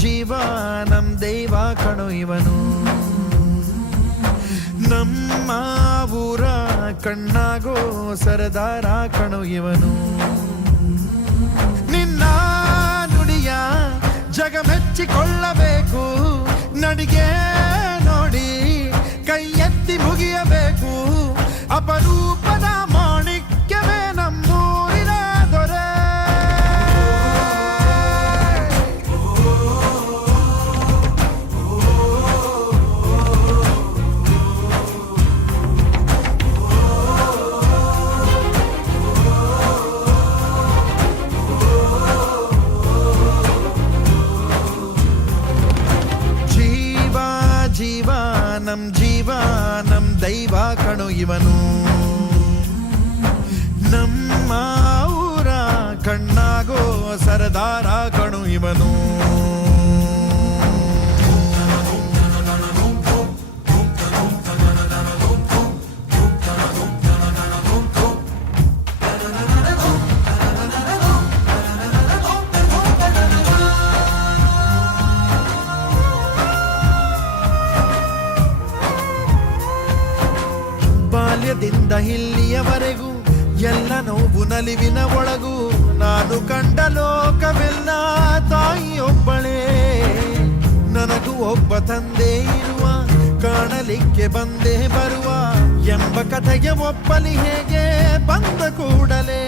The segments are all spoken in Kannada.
ಜೀವಾನಂ ದೈವ ಕಣೋ ಇವನು, ನಮ್ಮ ಊರ ಕಣ್ಣಾಗೋ ಸರದಾರ ಕಣೋ ಇವನು. ನಿನ್ನ ನುಡಿಯ ಜಗ ಮೆಚ್ಚಿಕೊಳ್ಳಬೇಕು, ನಡಿಗೆ ನೋಡಿ ಕೈ ಎತ್ತಿ ಮುಗಿಯಬೇಕು. ಅಪರೂಪದ ಮಾಣಿಕ್ಯವೇ ನಮ್ಮೂರಿನ ದೊರೆ. ಜೀವಾನಂ ದೈವ ಕಣೋ ಇವನು, ನಮ್ಮ ಊರ ಕಣ್ಣಾಗೋ ಸರದಾರ ಕಣೋ ಇವನು. ಬಾಲ್ಯದಿಂದ ಇಲ್ಲಿಯವರೆಗೂ ಎಲ್ಲ ನೋವು ನಲಿವಿನ ಒಳಗೂ ನಾನು ಕಂಡ ಲೋಕವೆಲ್ಲ ತಾಯಿಯೊಬ್ಬಳೇ. ನನಗೂ ಒಬ್ಬ ತಂದೆ ಇರುವ, ಕಾಣಲಿಕ್ಕೆ ಬಂದೇ ಬರುವ ಎಂಬ ಕಥೆಗೆ ಒಪ್ಪಲಿ ಹೇಗೆ ಬಂದ ಕೂಡಲೇ.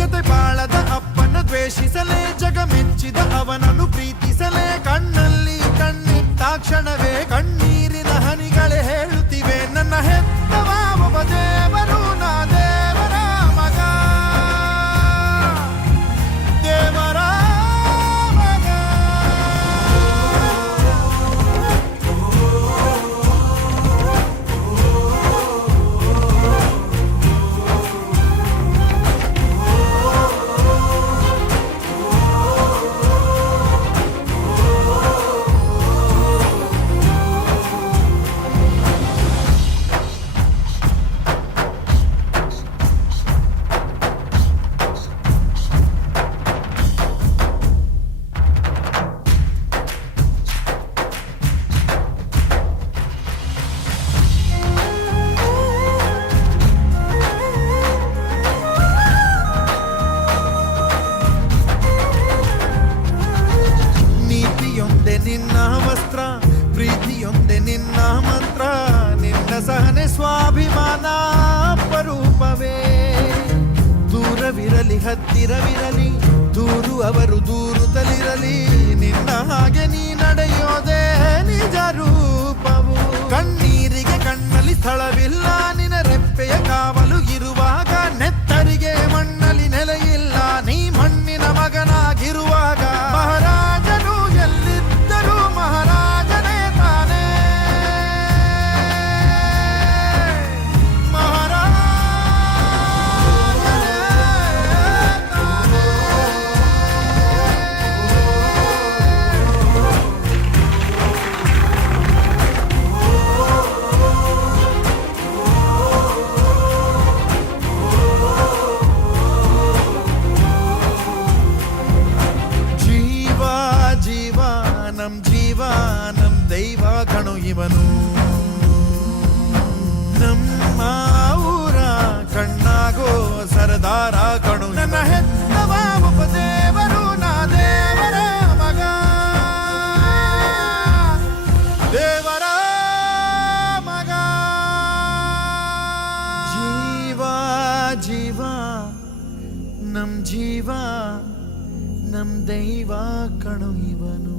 ಜೊತೆ ಬಾಳದ ಅಪ್ಪನ ದ್ವೇಷಿಸಲೇ, ಜಗ ಮೆಚ್ಚಿದ ಅವನನ್ನು ಪ್ರೀತಿಸಲೇ. ಕಣ್ಣಲ್ಲಿ ಕಣ್ಣಿಟ್ಟಾಕ್ಷಣವೇ ಕಣ್ಣೀರಿನ ಹನಿಗಳೇ ಹೇಳುತ್ತಿವೆ, ನನ್ನ ಹೆತ್ತವ ಒಬ್ಬ ದೇವರು, ನಾ ದೇವರ ಮಗ, ದೇವರ ಮಗ. ನಿನ್ನ ವಸ್ತ್ರ, ಪ್ರೀತಿಯೊಂದೆ ನಿನ್ನ ಮಂತ್ರ, ನಿನ್ನ ಸಹನೆ ಸ್ವಾಭಿಮಾನ ಅಪರೂಪವೇ. ದೂರವಿರಲಿ ಹತ್ತಿರವಿರಲಿ, ದೂರು ಅವರು ದೂರುತ್ತಲಿರಲಿ, ನಿನ್ನ ಹಾಗೆ ನೀ ನಡೆಯೋದೇ ನಿಜ ರೂಪವು. ಕಣ್ಣೀರಿಗೆ ಕಣ್ಣಲ್ಲಿ ಸ್ಥಳವಿಲ್ಲ, ನಿನ್ನ ರೆಪ್ಪೆಯ ಕಾವಲು ಇರುವಾಗ, ನೆತ್ತರಿಗೆ ಮಣ್ಣಲ್ಲಿ ನೆಲೆಯಿಲ್ಲ, ನೀ ಮಣ್ಣಿನ ಮಗನಾಗಿರುವಾಗ. ಮಹಾರಾಜನು ಎಲ್ಲಿದ್ದರೂ ಮಹಾರಾಜನೇ ತಾನೇ, ಮಹಾರಾಜನೇ ತಾನೇ. ಜೀವಾನಂ ದೈವ ಕಣೋ ಇವನು, ನಮ್ಮ ಊರ ಕಣ್ಣಾಗೋ ಸರದಾರ ಕಣೋ. ನನ್ನ ಹೆತ್ತವ ಒಬ್ಬ ದೇವರು, ನಾ ದೇವರ ಮಗ, ದೇವರ ಮಗ. ಜೀವ ನಮ್ ದೈವ ಕಣೋ ಇವನು.